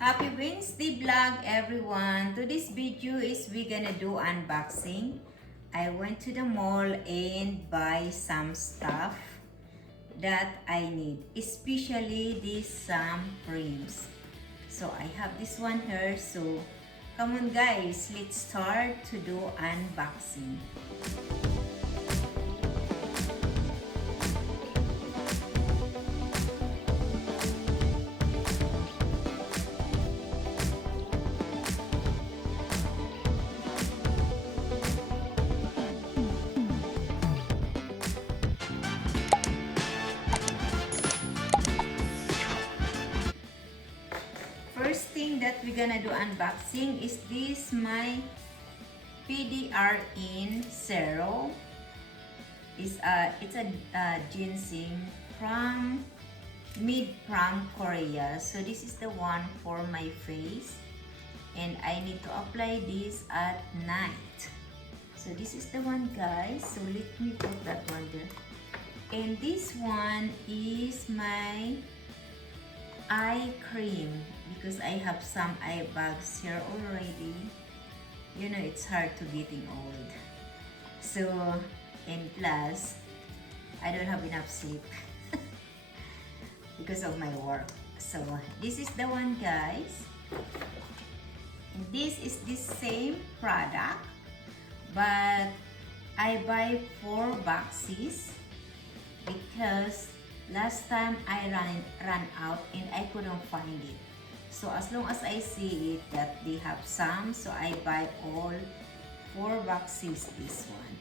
Happy Wednesday vlog everyone. Today's video is we gonna do unboxing. I went to the mall and buy some stuff that I need, especially these some frames. So I have this one here, so come on guys, let's start to do unboxing. First thing that we're gonna do unboxing is this my PDR in Zero. It's a ginseng from made from Korea. So this is the one for my face, and I need to apply this at night. So this is the one guys. So let me put that one there. And this one is my eye cream, because I have some eye bags here already. You know, it's hard to getting old. So, and plus, I don't have enough sleep because of my work. So, this is the one guys. And this is the same product, but I buy 4 boxes because last time I ran out and I couldn't find it. So as long as I see it that they have some, so I buy all 4 boxes this one.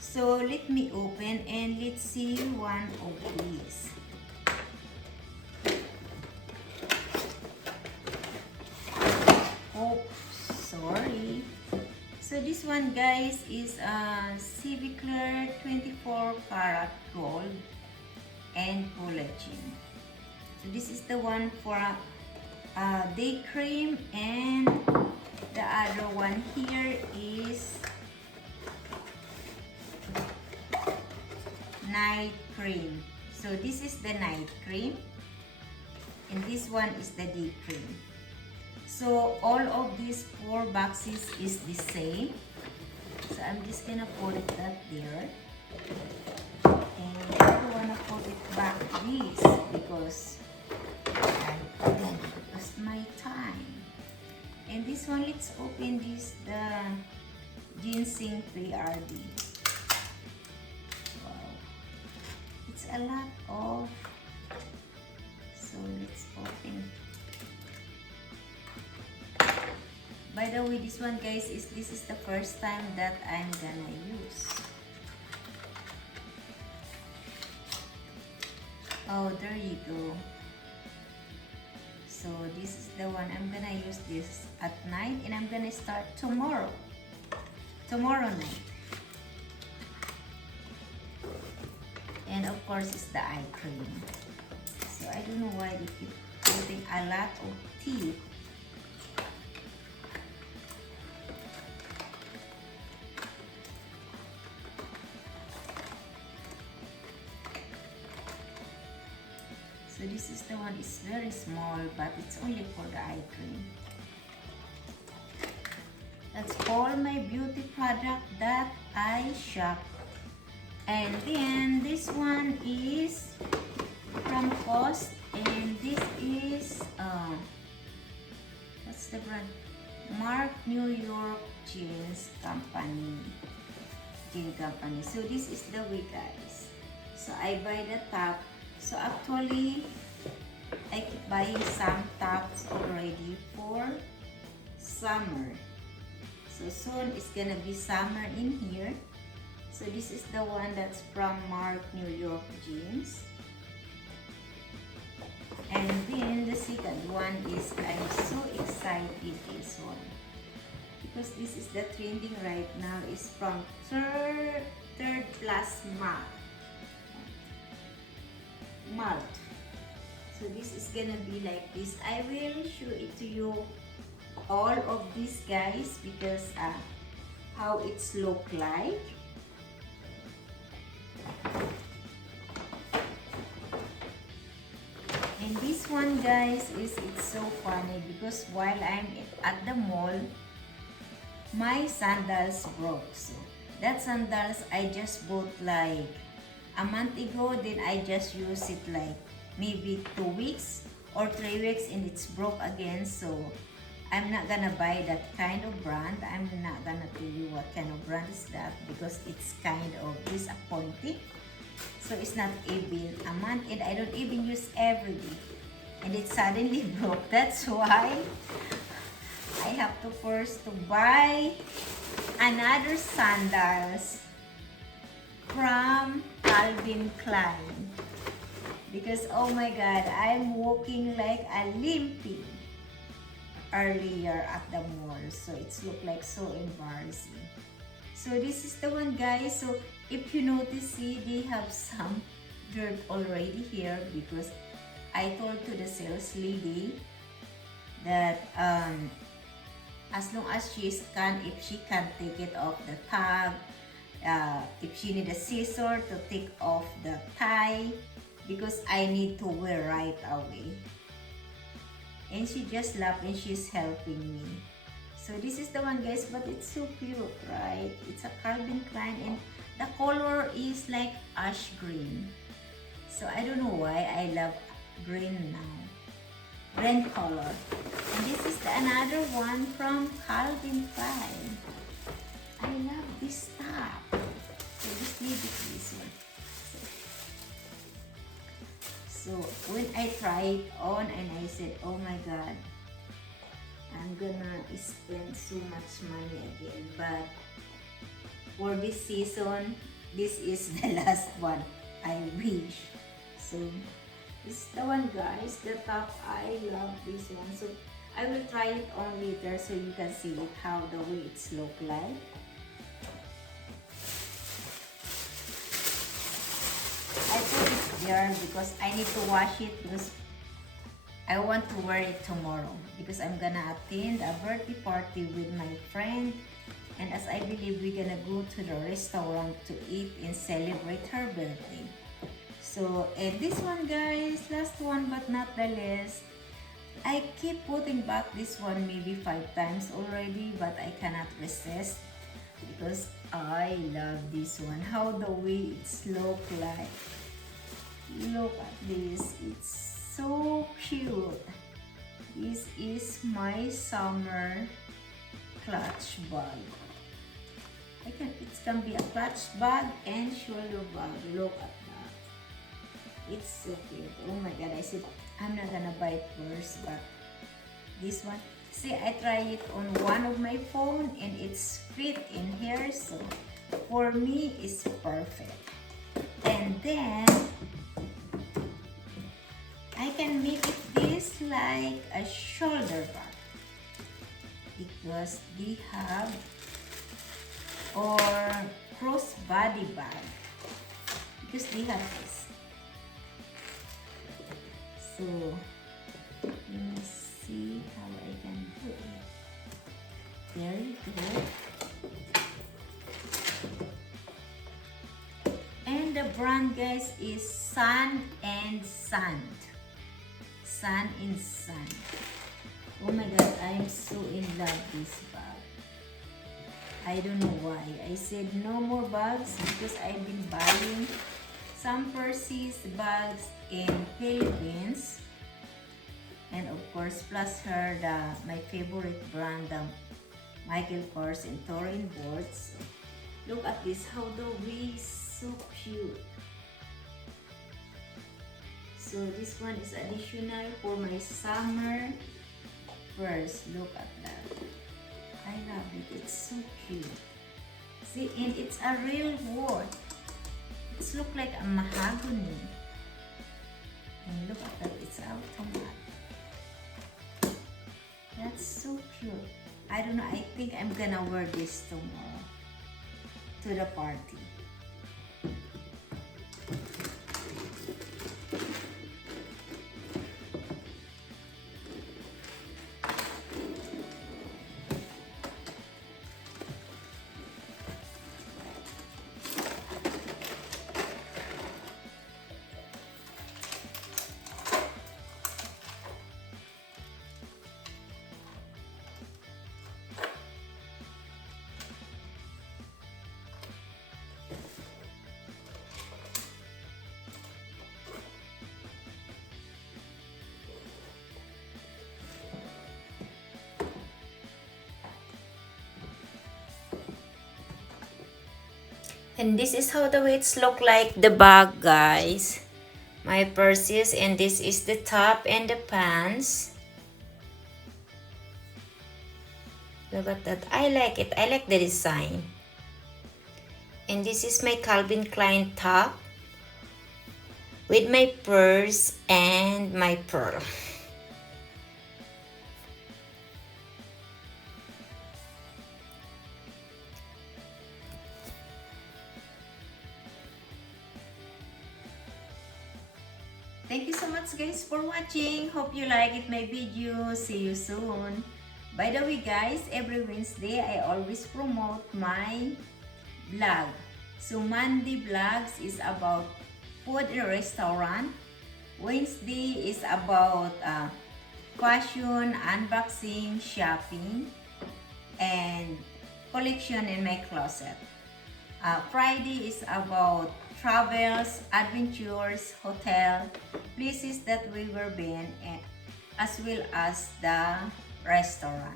So let me open and let's see one of these. Oh, sorry. So this one guys is a Civicler 24 karat gold and collagen. So this is the one for day cream, and the other one here is night cream. So this is the night cream and this one is the day cream. So all of these 4 boxes is the same. So I'm just gonna put that there. And I don't wanna put it back this because I lost my time. And this one, let's open this, the ginseng PRD. Wow. It's a lot of, so let's open. By the way, this one guys this is the first time that I'm gonna use. Oh, there you go. So this is the one I'm gonna use this at night, and I'm gonna start tomorrow night. And of course it's the eye cream. So I don't know why they keep putting a lot of tea. So this is the one, it's very small, but it's only for the eye cream. That's all my beauty product that I shop. And then this one is from Cost, and this is what's the brand? Mark New York Jeans Company. So this is the way guys. So I buy the top. So actually, I keep buying some tops already for summer. So soon it's gonna be summer in here. So this is the one that's from Mark New York Jeans. And then the second one is, I'm so excited this one, because this is the trending right now, is from Third Plus Malt. So this is gonna be like this. I will show it to you all of these guys, because how it's look like. one, guys, is it's so funny because while I'm at the mall, my sandals broke. So that sandals I just bought like a month ago, then I just use it like maybe 2 weeks or 3 weeks and it's broke again. So I'm not gonna buy that kind of brand. I'm not gonna tell you what kind of brand is that because it's kind of disappointing. So it's not even a month and I don't even use every day. And it suddenly broke. That's why I have to first to buy another sandals from Calvin Klein. Because oh my god, I'm walking like a limping earlier at the mall. So it's look like so embarrassing. So this is the one, guys. So if you notice, see, they have some dirt already here because I told to the sales lady that as long as if she can take it off the tag, if she need a scissor to take off the tie, because I need to wear right away. And she just laughed and she's helping me. So this is the one, guys, but it's so cute, right? It's a Calvin Klein and the color is like ash green. So I don't know why I love green now. Green color. And this is another one from Calvin Klein. I love this top. So just leave it this one. So when I tried it on and I said, oh my god, I'm gonna spend so much money again. But for this season, this is the last one, I wish. So this is the one, guys, the top. I love this one. So I will try it on later so you can see it, how the way it's look like. I put it there because I need to wash it because I want to wear it tomorrow because I'm gonna attend a birthday party with my friend, and as I believe we're gonna go to the restaurant to eat and celebrate her birthday. So and this one, guys, last one but not the least, I keep putting back this one maybe 5 times already, but I cannot resist because I love this one. How the way it's look like. Look at this, it's so cute. This is my summer clutch bag. It can be a clutch bag and shoulder bag. Look at that. It's so cute. Oh my god, I said I'm not gonna buy it first, but this one, see, I try it on one of my phone and it's fit in here, so for me it's perfect. And then I can make it this like a shoulder bag because they have, or crossbody bag because they have this. So let me see how I can do it. There you go. And the brand, guys, is Sun and Sand. Sun and Sand. Oh my god, I'm so in love with this bag. I don't know why. I said no more bags because I've been buying some purses, bags in Philippines. And of course, plus her, my favorite brand, the Michael Kors and Torin boards. Look at this, how the way is so cute. So this one is additional for my summer purse. Look at that. I love it. It's so cute. See, and it's a real wood. It's look like a mahogany. And look at that. It's automatic. That's so cute. I don't know. I think I'm gonna wear this tomorrow to the party. And this is how the weights look like the bag, guys. My purses, and this is the top and the pants. Look at that. I like it. I like the design. And this is my Calvin Klein top with my purse and my pearl. Thank you so much guys for watching. Hope you like it my video. See you soon. By the way guys, every Wednesday I always promote my vlog. So Monday vlogs is about food in a restaurant. Wednesday is about fashion, unboxing, shopping, and collection in my closet. Friday is about travels, adventures, hotel, places that we were been, and as well as the restaurant.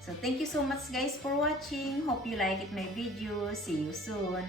So thank you so much guys for watching. Hope you like it my video. See you soon.